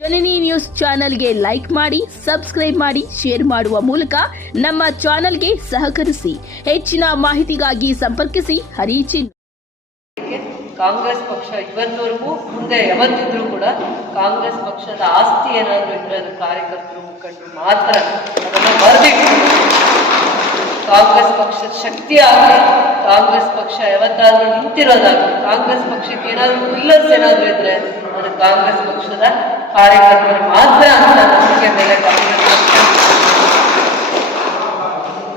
ಜನನಿ news ಚಾನೆಲ್ಗೆ like ಮಾಡಿ, subscribe ಮಾಡಿ, ಶೇರ್ ಮಾಡುವ ಮೂಲಕ ನಮ್ಮ ಚಾನೆಲ್ಗೆ ಸಹಕರಿಸಿ. ಹೆಚ್ಚಿನ ಮಾಹಿತಿಗಾಗಿ ಸಂಪರ್ಕಿಸಿ ಹರಿಚಿನ್. ಕಾಂಗ್ರೆಸ್ ಪಕ್ಷ ಇವತ್ತವರೆಗೂ ಮುಂದೆ ಯಾವತ್ತಿದ್ರೂ ಕೂಡ ಕಾಂಗ್ರೆಸ್ ಪಕ್ಷದ ಆಸ್ತಿ ಏನಾದರೂ ಇದ್ರೆ ಅದು ಕಾರ್ಯಕರ್ತರು ಮುಖಂಡರು ಮಾತ್ರ ಅದನ್ನು ಬರಬೇಕು. ಕಾಂಗ್ರೆಸ್ ಪಕ್ಷದ ಶಕ್ತಿ ಆಗಲಿ, ಕಾಂಗ್ರೆಸ್ ಪಕ್ಷ ಯಾವತ್ತಾದ್ರೂ ನಿಂತಿರೋದಾಗಲಿ, ಕಾಂಗ್ರೆಸ್ ಪಕ್ಷಕ್ಕೆ ಏನಾದರೂ ಪಿಲ್ಲರ್ಸ್ ಏನಾದರೂ ಇದ್ರೆ ಅದು ಕಾಂಗ್ರೆಸ್ ಪಕ್ಷದ ಕಾರ್ಯಕರ್ತರು ಮಾತ್ರ ಅಂತ ನಂಬಿಕೆ ಮೇಲೆ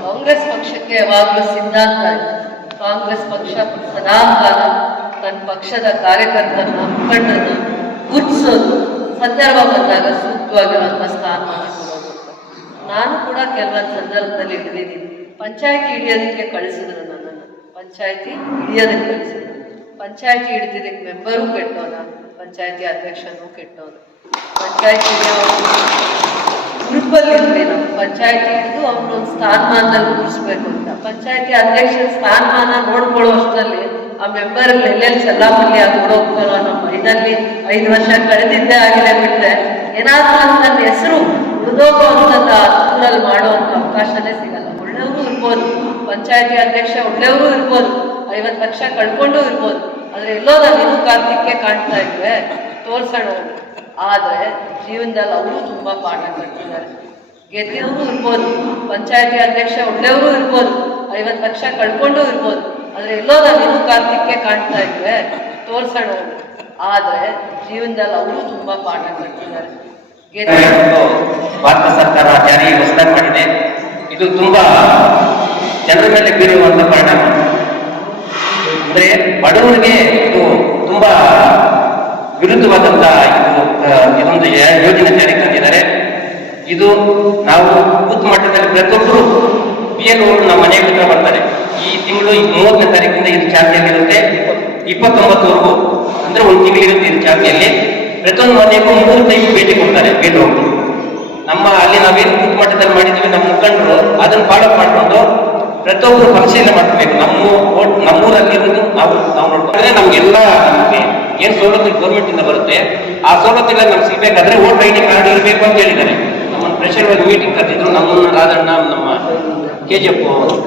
ಕಾಂಗ್ರೆಸ್ ಪಕ್ಷಕ್ಕೆ ಯಾವಾಗಲೂ ಸಿದ್ಧಾಂತ ಇದೆ. ಕಾಂಗ್ರೆಸ್ ಪಕ್ಷ ಸದಾಕಾಲ ತನ್ನ ಪಕ್ಷದ ಕಾರ್ಯಕರ್ತರನ್ನ ಮುಖಂಡರನ್ನ ಗುರುತಿಸೋದು, ಸಂದರ್ಭ ಬಂದಾಗ ಸೂಕ್ತವಾಗಿರುವಂಥ ಸ್ಥಾನಮಾನ ಕೊಡೋದು. ನಾನು ಕೂಡ ಕೆಲವೊಂದು ಸಂದರ್ಭದಲ್ಲಿ ಹಿಡಿದಿದ್ದೀನಿ. ಪಂಚಾಯತಿ ಹಿಡಿಯೋದಕ್ಕೆ ಕಳಿಸಿದ್ರು ನನ್ನನ್ನು, ಪಂಚಾಯತಿ ಹಿಡಿಯೋದಕ್ಕೆ ಕಳಿಸಿದ್ರು. ಪಂಚಾಯತಿ ಹಿಡಿದಿದ್ದಕ್ಕೆ ಮೆಂಬರು ಕೆಟ್ಟೋದ, ಪಂಚಾಯತಿ ಅಧ್ಯಕ್ಷನೂ ಕೆಟ್ಟೋದ. ಪಂಚಾಯತಿ ಗ್ರೂಪಲ್ಲಿ ಇದ್ವಿ ನಾವು. ಪಂಚಾಯತಿ ಹಿಡಿದು ಅವನು ಒಂದು ಸ್ಥಾನಮಾನದಲ್ಲಿ ಕೂರಿಸ್ಬೇಕು ಅಂತ. ಪಂಚಾಯತಿ ಅಧ್ಯಕ್ಷನ ಸ್ಥಾನಮಾನ ನೋಡ್ಕೊಳ್ಳುವಷ್ಟರಲ್ಲಿ ಆ ಮೆಂಬರ್ ಎಲ್ಲೆಲ್ಲಿ ಚಲ್ಲಾಮಲ್ಲಿ ಅದು ಓಡೋಗ್ತಾರೋ ನಮ್ಮ ಮೈದಲ್ಲಿ 5 ವರ್ಷ ಕಳೆದಿದ್ದೇ ಆಗಿದೆ ಬಿಟ್ಟರೆ ಏನಾದ್ರೂ ನನ್ನ ಹೆಸರು ಉಳಿದೋಗುವಂಥದ್ದು ಅನುಕೂಲಲ್ಲಿ ಮಾಡುವಂಥ ಅವಕಾಶನೇ ಸಿಗಲ್ಲ. ಒಳ್ಳೆಯವರು ಇರ್ಬೋದು, ಪಂಚಾಯತಿ ಅಧ್ಯಕ್ಷ ಒಳ್ಳೆಯವರು ಇರ್ಬೋದು, 50 ಲಕ್ಷ ಕಳ್ಕೊಂಡು ಇರ್ಬೋದು, ಆದ್ರೆ ಎಲ್ಲೋ ನಾನು ಕಾರ್ತಿಕ್ಗೆ ಕಾಣ್ತಾ ಇದ್ವೆ ತೋರ್ಸೋಣ. ಆದ್ರೆ ಜೀವನದಲ್ಲಿ ಅವರು ತುಂಬಾ ಪಾಠ ಕಲ್ತಿದ್ದಾರೆ. ಗೆದ್ದಿರೋರು ಇರ್ಬೋದು, ಪಂಚಾಯತಿ ಅಧ್ಯಕ್ಷ ಒಳ್ಳೆಯವರು ಇರ್ಬೋದು, 50 ಲಕ್ಷ ಕಳ್ಕೊಂಡು ಇರ್ಬೋದು, ಆದ್ರೆ ಎಲ್ಲೋ ನಾನು ಕಾರ್ತಿಕ್ಗೆ ಕಾಣ್ತಾ ಇದ್ವೆ ತೋರ್ಸೋಣ. ಆದ್ರೆ ಜೀವನದಲ್ಲಿ ಅವರು ತುಂಬಾ ಪಾಠ ಕಲ್ತಿದ್ದಾರೆ. ಭಾರತ ಸರ್ಕಾರ ಜಾರಿಗೆ ಹೊಸದಾಗಿ ಮಾಡಿದೆ. ಇದು ತುಂಬಾ ಜನರ ಮೇಲೆ ಬೀರುವಂತ ಪರಿಣಾಮ. ಅಂದ್ರೆ ಬಡವರಿಗೆ ಇದು ತುಂಬಾ ವಿರುದ್ಧವಾದಂತ ಇದೊಂದು ಯೋಜನೆ ಜಾರಿಗೆ ತಂದಿದ್ದಾರೆ. ಇದು ನಾವು ಬೂತ್ ಮಟ್ಟದಲ್ಲಿ ಪ್ರತಿಯೊಬ್ಬರು PLO ನಮ್ಮ ಮನೆ ಹತ್ರ ಬರ್ತಾರೆ. ಈ ತಿಂಗಳು 30ನೇ ತಾರೀಕಿಂದ ಇದು ಚಾಲ್ತಿಯಲ್ಲಿರುತ್ತೆ. 29ವರೆಗೂ ಅಂದ್ರೆ ಒಂದು ತಿಂಗಳಿರುತ್ತೆ ಇದು ಚಾಲ್ತಿಯಲ್ಲಿ. ಪ್ರತಿಯೊಂದು ಮನೆಗೂ 3 ಟೈಮ್ ಭೇಟಿ ಕೊಡ್ತಾರೆ PLO. ನಮ್ಮ ಅಲ್ಲಿ ನಾವೇನು ಬೂತ್ ಮಟ್ಟದಲ್ಲಿ ಮಾಡಿದ್ದೀವಿ ನಮ್ಮ ಮುಖಂಡರು ಅದನ್ನು ಫಾಲೋ ಮಾಡಿಕೊಂಡು ಪ್ರತಿಯೊಬ್ಬರು ಪರಿಶೀಲನೆ ಮಾಡಬೇಕು. ನಮ್ಮೂರಲ್ಲಿ ಇರೋದು ನಾವು ನೋಡ್ಕೊಂಡ್ರೆ ನಮ್ಗೆಲ್ಲ ಏನ್ ಸವಲತ್ತು ಗೌರ್ಮೆಂಟ್ ಇಂದ ಬರುತ್ತೆ ಆ ಸವಲತ್ತುಗಳ ನಮ್ಗೆ ಸಿಗ್ಬೇಕಾದ್ರೆ ವೋಟ್ ಐಡಿ ಕಾರ್ಡ್ ಇರಬೇಕು ಅಂತ ಹೇಳಿದ್ದಾರೆ. ನಮ್ಮನ್ನು ಪ್ರೆಷರ್ ಮೀಟಿಂಗ್ ಕರೆದಿದ್ರು. ನಮ್ಮನ್ನ ರಾಧಣ್ಣ, ನಮ್ಮ KGF,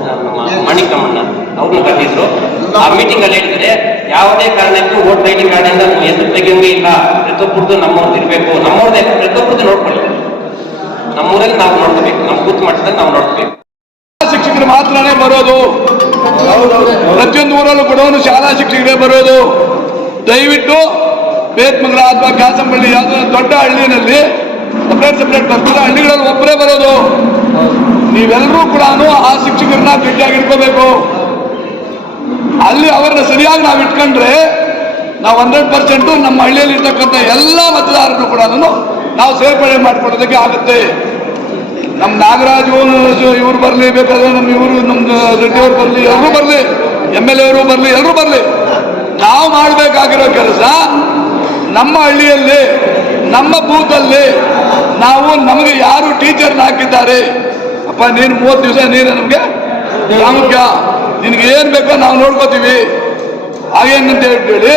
ನಮ್ಮ ಮಣಿಕಮ್ಮಣ್ಣ ಅವ್ರನ್ನ ಕರೆದಿದ್ರು. ಆ ಮೀಟಿಂಗ್ ಅಲ್ಲಿ ಹೇಳಿದ್ರೆ ಯಾವುದೇ ಕಾರಣಕ್ಕೂ ವೋಟ್ ಐಡಿ ಕಾರ್ಡ್ ಇಂದ ಹೆಸರು ತೆಗಿಯೋಂಗೆ ಇಲ್ಲ, ಪ್ರತಿಯೊಬ್ಬರದ್ದು ನಮ್ಮವ್ರದ್ದು ಇರಬೇಕು. ನಮ್ಮವ್ರದ್ದು ಪ್ರತಿಯೊಬ್ಬರದ್ದು ನೋಡ್ಕೊಳ್ಳಿ. ನಮ್ಮೂರಲ್ಲಿ ನಾವು ನೋಡ್ಕೋಬೇಕು, ನಮ್ಮ ಬೂತ್ ಮಟ್ಟದಲ್ಲಿ ನಾವು ನೋಡ್ಕೋಬೇಕು. ಶಿಕ್ಷಕರು ಮಾತ್ರನೇ ಬರೋದು, ಪ್ರತಿಯೊಂದು ಊರಲ್ಲೂ ಕೂಡ ಶಾಲಾ ಶಿಕ್ಷಕರೇ ಬರೋದು. ದಯವಿಟ್ಟು ಬೇತ್ಮಂಗಲ ಅಥವಾ ಕಾಸಂಬಳ್ಳಿ ಯಾವುದೋ ದೊಡ್ಡ ಹಳ್ಳಿನಲ್ಲಿ ಸಪ್ರೇಟ್ ಬರ್ತದೆ, ಹಳ್ಳಿಗಳಲ್ಲಿ ಒಬ್ಬರೇ ಬರೋದು. ನೀವೆಲ್ಲರೂ ಕೂಡ ಆ ಶಿಕ್ಷಕರನ್ನ ಗಟ್ಟಿಯಾಗಿ ಇಟ್ಕೋಬೇಕು. ಅಲ್ಲಿ ಅವರನ್ನ ಸರಿಯಾಗಿ ನಾವು ಇಟ್ಕೊಂಡ್ರೆ ನಾವು 100% ನಮ್ಮ ಹಳ್ಳಿಯಲ್ಲಿ ಇರ್ತಕ್ಕಂಥ ಎಲ್ಲ ಮತದಾರರು ಕೂಡ ನಾವು ಸೇರ್ಪಡೆ ಮಾಡಿಕೊಳ್ಳೋದಕ್ಕೆ ಆಗುತ್ತೆ. ನಮ್ಮ ನಾಗರಾಜ್ ಇವ್ರು ಬರಲಿ, ಬೇಕಾದ್ರೆ ನಮ್ಮ ರೆಡ್ಡಿ ಅವ್ರು ಬರಲಿ, ಎಲ್ಲರೂ ಬರಲಿ, MLA ಅವರು ಬರಲಿ, ಎಲ್ಲರೂ ಬರಲಿ. ನಾವು ಮಾಡಬೇಕಾಗಿರೋ ಕೆಲಸ ನಮ್ಮ ಹಳ್ಳಿಯಲ್ಲಿ, ನಮ್ಮ ಬೂತಲ್ಲಿ ನಾವು ನಮಗೆ ಯಾರು ಟೀಚರ್ನ ಹಾಕಿದ್ದಾರೆ, ಅಪ್ಪ ನೀನು 30 ದಿವಸ ನೀನು ನಮಗೆ ಪ್ರಾಮುಖ್ಯ, ನಿನಗೆ ಏನು ಬೇಕೋ ನಾವು ನೋಡ್ಕೋತೀವಿ ಹಾಗೇನಂತ ಹೇಳಿ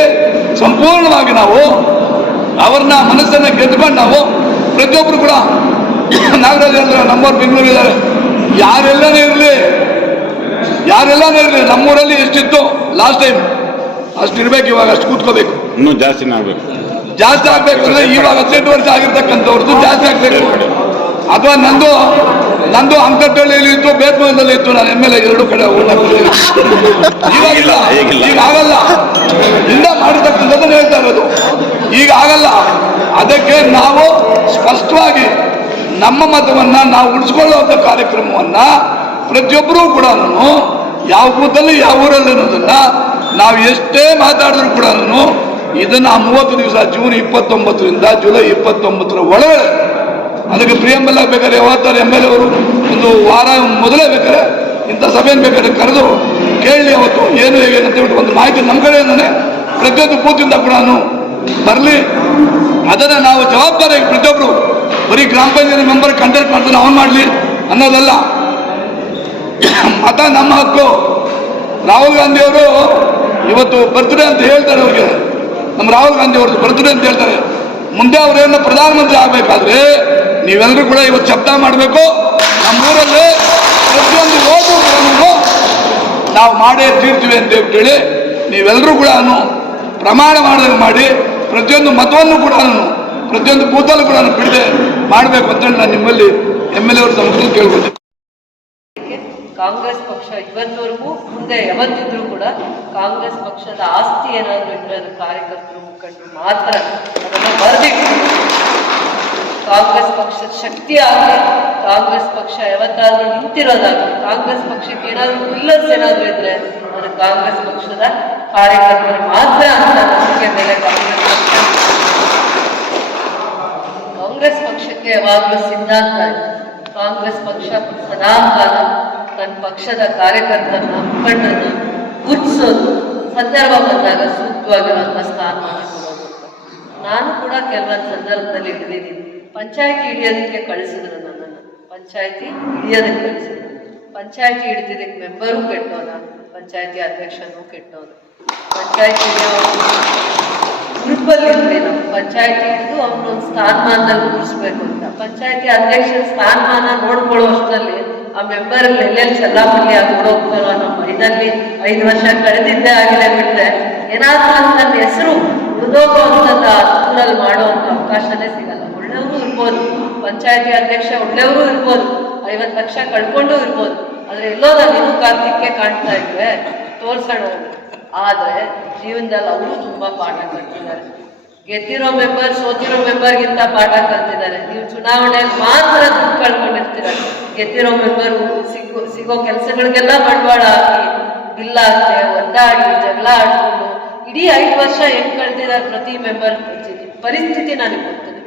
ಸಂಪೂರ್ಣವಾಗಿ ನಾವು ಅವ್ರನ್ನ ಮನಸ್ಸನ್ನು ಗೆದ್ಕೊಂಡು ನಾವು ಪ್ರತಿಯೊಬ್ಬರು ಕೂಡ ನಾಗರಾಜ್ ಅಂದ್ರೆ ನಮ್ಮವ್ರು ಬೆಂಗಳೂರಿದ್ದಾರೆ, ಯಾರೆಲ್ಲನೇ ಇರಲಿ ನಮ್ಮೂರಲ್ಲಿ ಎಷ್ಟಿತ್ತು ಲಾಸ್ಟ್ ಟೈಮ್ ಅಷ್ಟು ಇರ್ಬೇಕು. ಇವಾಗ ಅಷ್ಟು ಕೂತ್ಕೋಬೇಕು, ಇನ್ನೂ ಜಾಸ್ತಿ ಆಗ್ಬೇಕು ಅಂದ್ರೆ ಇವಾಗ 18 ವರ್ಷ ಆಗಿರ್ತಕ್ಕಂಥವ್ರದ್ದು ಜಾಸ್ತಿ ಆಗ್ಬೇಕು. ಅಥವಾ ನಂದು ಅಂಕಟ್ಟಳ್ಳಿಯಲ್ಲಿ ಇತ್ತು, ಬೇತ್ಮಂಗಲದಲ್ಲಿ ಇತ್ತು, ನಾನು MLA 2 ಕಡೆ ಇವಾಗಿಲ್ಲ, ಈಗ ಆಗಲ್ಲ. ಇಂದ ಮಾಡಿರ್ತಕ್ಕಂಥದ್ದನ್ನು ಹೇಳ್ತಾ ಇರೋದು ಈಗ ಆಗಲ್ಲ. ಅದಕ್ಕೆ ನಾವು ಸ್ಪಷ್ಟವಾಗಿ ನಮ್ಮ ಮತವನ್ನ ನಾವು ಉಳಿಸ್ಕೊಳ್ಳುವಂಥ ಕಾರ್ಯಕ್ರಮವನ್ನ ಪ್ರತಿಯೊಬ್ಬರೂ ಕೂಡ ಯಾವ ಬೂತಲ್ಲಿ ಯಾವ ಊರಲ್ಲಿ ಅನ್ನೋದನ್ನ ನಾವು ಎಷ್ಟೇ ಮಾತಾಡಿದ್ರು ಕೂಡ ಇದನ್ನ 30 ದಿವಸ ಜೂನ್ 29ರಿಂದ ಜುಲೈ 29 ಒಳಗಡೆ ಅದಕ್ಕೆ ಪ್ರಿಯಂಬಲ್ ಬೇಕಾದ್ರೆ ಯಾವತ್ತಾರೆ MLA ಅವರು ಒಂದು ವಾರ ಮೊದಲೇ ಬೇಕಾದ್ರೆ ಇಂಥ ಸಭೆಯನ್ನು ಬೇಕಾದ್ರೆ ಕರೆದು ಕೇಳಲಿ, ಅವತ್ತು ಏನು ಹೇಗೆ ಅಂತ ಹೇಳ್ಬಿಟ್ಟು ಒಂದು ಮಾಹಿತಿ ನಮ್ಮ ಕಡೆಯಿಂದನೇ ಪ್ರತಿಯೊಂದು ಬೂತಿಂದ ಕೂಡ ಬರಲಿ. ಅದನ್ನು ನಾವು ಜವಾಬ್ದಾರಿಯಾಗಿ ಪ್ರತಿಯೊಬ್ಬರು ಬರೀ ಗ್ರಾಮ ಪಂಚಾಯತ್ ಮೆಂಬರ್ ಕಂಟೆಕ್ಟ್ ಮಾಡ್ತಾನೆ ಅವನು ಮಾಡಲಿ ಅನ್ನೋದಲ್ಲ. ಮತ ನಮ್ಮ ಹಕ್ಕು. ರಾಹುಲ್ ಗಾಂಧಿ ಅವರು ಇವತ್ತು ಬರ್ತ್ಡೇ ಅಂತ ಹೇಳ್ತಾರೆ, ಅವ್ರಿಗೆ ನಮ್ಮ ರಾಹುಲ್ ಗಾಂಧಿ ಅವ್ರದ್ದು ಬರ್ತ್ಡೇ ಅಂತ ಹೇಳ್ತಾರೆ. ಮುಂದೆ ಅವರೇನು ಪ್ರಧಾನಮಂತ್ರಿ ಆಗ್ಬೇಕಾದ್ರೆ ನೀವೆಲ್ಲರೂ ಕೂಡ ಇವತ್ತು ಶಬ್ದ ಮಾಡಬೇಕು. ನಮ್ಮೂರಲ್ಲಿ ಪ್ರತಿಯೊಂದು ಓಟು ಕೂಡ ನಾವು ಮಾಡೇ ತೀರ್ತೀವಿ ಅಂತ ಹೇಳಿ ನೀವೆಲ್ಲರೂ ಕೂಡ ಪ್ರಮಾಣ ಮಾಡಿ ಪ್ರತಿಯೊಂದು ಮತವನ್ನು ಕೂಡ ಪ್ರತಿಯೊಂದು ಬೂತಲ್ಲೂ ಕೂಡ ಬಿಡದೆ ಮಾಡಬೇಕು ಅಂತೇಳಿ ನಾನು ನಿಮ್ಮಲ್ಲಿ MLA ಅವ್ರ ಸಂಬಂಧ ಕೇಳ್ಕೊತೀನಿ. ಕಾಂಗ್ರೆಸ್ ಪಕ್ಷ ಇವತ್ತವರೆಗೂ ಮುಂದೆ ಯಾವತ್ತಿದ್ರು ಕೂಡ ಕಾಂಗ್ರೆಸ್ ಪಕ್ಷದ ಆಸ್ತಿ ಏನಾದರೂ ಇದ್ರೆ ಅದು ಕಾರ್ಯಕರ್ತರು ಮುಖಂಡರು ಮಾತ್ರ ಅದನ್ನು ಬರೆದಿಟ್ಟು ಕಾಂಗ್ರೆಸ್ ಪಕ್ಷದ ಶಕ್ತಿ ಆಗಲಿ, ಕಾಂಗ್ರೆಸ್ ಪಕ್ಷ ಯಾವತ್ತಾದ್ರೂ ನಿಂತಿರೋದಾಗಲಿ, ಕಾಂಗ್ರೆಸ್ ಪಕ್ಷಕ್ಕೆ ಏನಾದರೂ ಪಿಲ್ಲರ್ಸ್ ಏನಾದರೂ ಇದ್ರೆ ಅದು ಕಾಂಗ್ರೆಸ್ ಪಕ್ಷದ ಕಾರ್ಯಕರ್ತರು ಮಾತ್ರ ಅಂತ ನಂಬಿಕೆ ಮೇಲೆ ಕಾಂಗ್ರೆಸ್ ಪಕ್ಷಕ್ಕೆ ಯಾವಾಗಲೂ ಸಿದ್ಧಾಂತ ಇದೆ. ಕಾಂಗ್ರೆಸ್ ಪಕ್ಷ ಸದಾಕಾಲ ತನ್ನ ಪಕ್ಷದ ಕಾರ್ಯಕರ್ತರನ್ನ ಮುಖಂಡರನ್ನ ಗುರುತಿಸೋದು, ಸಂದರ್ಭ ಬಂದಾಗ ಸೂಕ್ತವಾಗಿರುವಂಥ ಸ್ಥಾನಮಾನ ಕೊಡೋದು. ನಾನು ಕೂಡ ಕೆಲವೊಂದು ಸಂದರ್ಭದಲ್ಲಿ ಹಿಡಿದಿದ್ದೀನಿ. ಪಂಚಾಯತಿ ಹಿಡಿಯೋದಕ್ಕೆ ಕಳಿಸಿದ್ರು ನನ್ನನ್ನು, ಪಂಚಾಯತಿ ಹಿಡಿಯೋದಕ್ಕೆ ಕಳಿಸಿದ್ರು. ಪಂಚಾಯತಿ ಹಿಡಿದಿದ್ದಕ್ಕೆ ಮೆಂಬರು ಕೆಟ್ಟೋದ, ಪಂಚಾಯತಿ ಅಧ್ಯಕ್ಷನೂ ಕೆಟ್ಟೋದ. ಪಂಚಾಯತಿ ಗ್ರೂಪಲ್ಲಿ ನಾವು ಪಂಚಾಯತಿ ಹಿಡಿದು ಅವನೊಂದು ಸ್ಥಾನಮಾನದಲ್ಲಿ ಕೂರಿಸ್ಬೇಕು ಅಂತ. ಪಂಚಾಯತಿ ಅಧ್ಯಕ್ಷರ ಸ್ಥಾನಮಾನ ನೋಡ್ಕೊಳ್ಳುವಷ್ಟರಲ್ಲಿ ಆ ಮೆಂಬರ್ ಎಲ್ಲೆಲ್ಲಿ ಚಲ್ಲಾಪಲ್ಲಿ ಆಗಿ ಓಡೋಗ್ತಾರೋ ನಮ್ಮ ಮೈದಲ್ಲಿ 5 ವರ್ಷ ಕಳೆದಿದ್ದೇ ಆಗಿದೆ ಬಿಟ್ಟರೆ ಏನಾದ್ರೂ ನನ್ನ ಹೆಸರು ಉಳಿದೋಗುವಂಥದ್ದು ಅನುಕೂಲಲ್ಲಿ ಮಾಡುವಂಥ ಅವಕಾಶನೇ ಸಿಗಲ್ಲ. ಒಳ್ಳೆಯವರು ಇರ್ಬೋದು, ಪಂಚಾಯತಿ ಅಧ್ಯಕ್ಷ ಒಳ್ಳೆಯವರು ಇರ್ಬೋದು, 50 ಲಕ್ಷ ಕಳ್ಕೊಂಡು ಇರ್ಬೋದು, ಆದ್ರೆ ಎಲ್ಲೋ ನಾನು ಕಾರ್ತಿಕ್ಗೆ ಕಾಣ್ತಾ ಇದ್ವೆ ತೋರ್ಸೋಣ. ಆದ್ರೆ ಜೀವನದಲ್ಲಿ ಅವರು ತುಂಬಾ ಪಾಠ ಕಲ್ತಿದ್ದಾರೆ. ಗೆದ್ದಿರೋ ಮೆಂಬರ್ ಸೋತಿರೋ ಮೆಂಬರ್ಗಿಂತ ಪಾಠ ಕಲ್ತಿದ್ದಾರೆ. ನೀವು ಚುನಾವಣೆಯಲ್ಲಿ ಮಾತ್ರ ದುಡ್ಡು ಕಳ್ಕೊಂಡಿರ್ತೀರ. ಗೆದ್ದಿರೋ ಮೆಂಬರ್ ಸಿಗೋ ಕೆಲಸಗಳಿಗೆಲ್ಲ ಬಂಡವಾಳ ಹಾಕಿ ಬಿಲ್ ಹಾಕ್ತೆ ಒದ್ದಾಡಿ ಜಗಳ ಆಡ್ಕೊಂಡು ಇಡೀ 5 ವರ್ಷ ಹೆಂಗ್ ಕಳ್ತಿದ್ದಾರೆ ಪ್ರತಿ ಮೆಂಬರ್ ಪರಿಸ್ಥಿತಿ ನನಗೆ ಗೊತ್ತಿದೆ.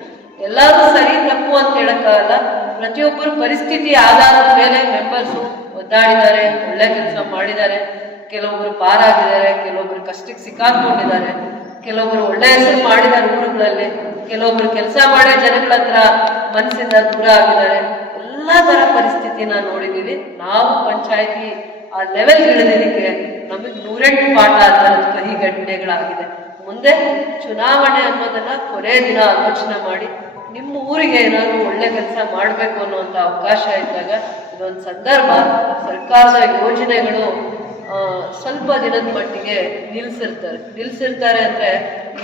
ಎಲ್ಲರೂ ಸರಿ ತಪ್ಪು ಅಂತ ಹೇಳಕ್ಕಾಗಲ್ಲ. ಪ್ರತಿಯೊಬ್ಬರು ಪರಿಸ್ಥಿತಿ ಆಧಾರದ ಮೇಲೆ ಮೆಂಬರ್ಸು ಒದ್ದಾಡಿದ್ದಾರೆ, ಒಳ್ಳೆ ಕೆಲಸ ಮಾಡಿದ್ದಾರೆ. ಕೆಲವೊಬ್ರು ಪಾರಾಗಿದ್ದಾರೆ, ಕೆಲವೊಬ್ರು ಕಷ್ಟಕ್ಕೆ ಸಿಕ್ಕಾಕೊಂಡಿದ್ದಾರೆ, ಕೆಲವೊಬ್ರು ಒಳ್ಳೆ ಹೆಸರು ಮಾಡಿದ್ದಾರೆ ಊರುಗಳಲ್ಲಿ, ಕೆಲವೊಬ್ರು ಕೆಲಸ ಮಾಡೋ ಜನಗಳ ಹತ್ರ ಮನಸ್ಸಿಂದ ದೂರ ಆಗಿದ್ದಾರೆ. ಎಲ್ಲ ತರ ಪರಿಸ್ಥಿತಿನ ನೋಡಿದೀವಿ. ನಾವು ಪಂಚಾಯತಿ ಆ ಲೆವೆಲ್ ಇಳಿದಿದ್ದಕ್ಕೆ ನಮಗೆ 108 ಪಾಠ ಅದರ ಕಹಿ ಘಟನೆಗಳಾಗಿದೆ. ಮುಂದೆ ಚುನಾವಣೆ ಅನ್ನೋದನ್ನ ಕೊನೆ ದಿನ ಆಲೋಚನೆ ಮಾಡಿ ನಿಮ್ಮ ಊರಿಗೆ ಏನಾದ್ರು ಒಳ್ಳೆ ಕೆಲಸ ಮಾಡಬೇಕು ಅನ್ನುವಂಥ ಅವಕಾಶ ಇದ್ದಾಗ ಇದೊಂದು ಸಂದರ್ಭ. ಸರ್ಕಾರದ ಯೋಜನೆಗಳು ಸ್ವಲ್ಪ ದಿನದ ಮಟ್ಟಿಗೆ ನಿಲ್ಸಿರ್ತಾರೆ ಅಂದ್ರೆ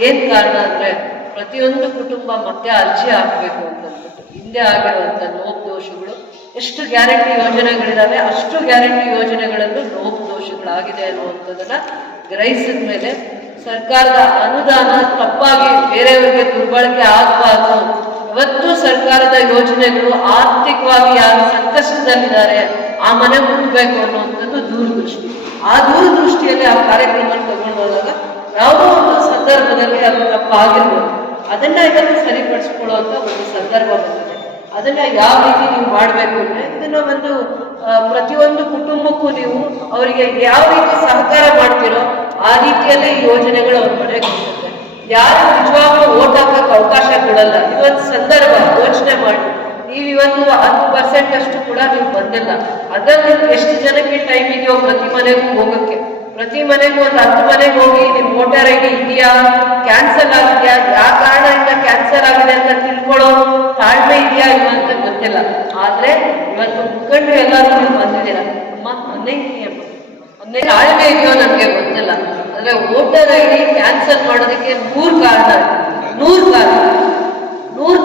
ಏನ್ ಕಾರಣ ಅಂದ್ರೆ ಪ್ರತಿಯೊಂದು ಕುಟುಂಬ ಮತ್ತೆ ಅರ್ಜಿ ಹಾಕ್ಬೇಕು ಅಂತಂದ್ಬಿಟ್ಟು ಹಿಂದೆ ಆಗಿರುವಂತ ಲೋಪದೋಷಗಳು ಎಷ್ಟು ಗ್ಯಾರಂಟಿ ಯೋಜನೆಗಳಿದಾವೆ ಅಷ್ಟು ಗ್ಯಾರಂಟಿ ಯೋಜನೆಗಳಲ್ಲೂ ಲೋಪದೋಷಗಳಾಗಿದೆ ಅನ್ನುವಂಥದ್ದನ್ನ ಗ್ರಹಿಸಿದ ಮೇಲೆ ಸರ್ಕಾರದ ಅನುದಾನ ತಪ್ಪಾಗಿ ಬೇರೆಯವರಿಗೆ ದುರ್ಬಳಕೆ ಆಗಬಾರ್ದು. ಇವತ್ತು ಸರ್ಕಾರದ ಯೋಜನೆಗಳು ಆರ್ಥಿಕವಾಗಿ ಯಾರು ಸಂಕಷ್ಟದಲ್ಲಿದ್ದಾರೆ ಆ ಮನೆ ಮುಟ್ಟಬೇಕು ಅನ್ನುವಂಥದ್ದು ದೂರದೃಷ್ಟಿ. ಆ ದೂರದೃಷ್ಟಿಯಲ್ಲಿ ಆ ಕಾರ್ಯಕ್ರಮ ತಗೊಂಡು ಹೋದಾಗ ಯಾವುದೋ ಒಂದು ಸಂದರ್ಭದಲ್ಲಿ ಅದು ತಪ್ಪಾಗಿರ್ಬೋದು, ಅದನ್ನ ಇದನ್ನು ಸರಿಪಡಿಸ್ಕೊಳ್ಳುವಂತ ಒಂದು ಸಂದರ್ಭ ಬರ್ತದೆ. ಅದನ್ನ ಯಾವ ರೀತಿ ನೀವು ಮಾಡಬೇಕು ಅಂದ್ರೆ ಇದನ್ನ ಒಂದು ಪ್ರತಿಯೊಂದು ಕುಟುಂಬಕ್ಕೂ ನೀವು ಅವರಿಗೆ ಯಾವ ರೀತಿ ಸಹಕಾರ ಮಾಡ್ತೀರೋ ಆ ರೀತಿಯಲ್ಲಿ ಈ ಯೋಜನೆಗಳು ಅವ್ರ ಮನೆಗೆ ಹೋಗುತ್ತೆ. ಯಾರು ನಿಜವಾಗ್ಲೂ ಓಟ್ ಹಾಕಕ್ಕೆ ಅವಕಾಶ ಕೊಡಲ್ಲ. ಇವತ್ತು ಸಂದರ್ಭ ಯೋಚನೆ ಮಾಡಿ, ನೀವು ಇವತ್ತು 10% ಅಷ್ಟು ಕೂಡ ನೀವು ಬಂದಿಲ್ಲ. ಅದರಲ್ಲಿ ಎಷ್ಟು ಜನಕ್ಕೆ ಟೈಮ್ ಇದೆಯೋ ಪ್ರತಿ ಮನೆಗೂ ಹೋಗಕ್ಕೆ, ಪ್ರತಿ ಮನೆಗೂ ಒಂದು 10 ಮನೆಗೆ ಹೋಗಿ ನಿಮ್ ವೋಟರ್ ID ಇದೆಯಾ, ಕ್ಯಾನ್ಸಲ್ ಆಗಿದೆಯಾ, ಯಾವ ಕಾರಣದಿಂದ ಕ್ಯಾನ್ಸಲ್ ಆಗಿದೆ ಅಂತ ತಿಳ್ಕೊಳ್ಳೋ ತಾಳ್ಮೆ ಇದೆಯಾ ಇವಂತ ಗೊತ್ತಿಲ್ಲ. ಆದ್ರೆ ಇವತ್ತು ಮುಖಂಡರು ಎಲ್ಲರೂ ನೀವು ಬಂದಿದ್ದೀರ. ಅಮ್ಮ ಮೊನ್ನೆ ತಾಳ್ಮೆ ಇದೆಯೋ ನಮ್ಗೆ ಗೊತ್ತಿಲ್ಲ. ಅಂದ್ರೆ ವೋಟರ್ ID ಕ್ಯಾನ್ಸಲ್ ಮಾಡೋದಕ್ಕೆ 100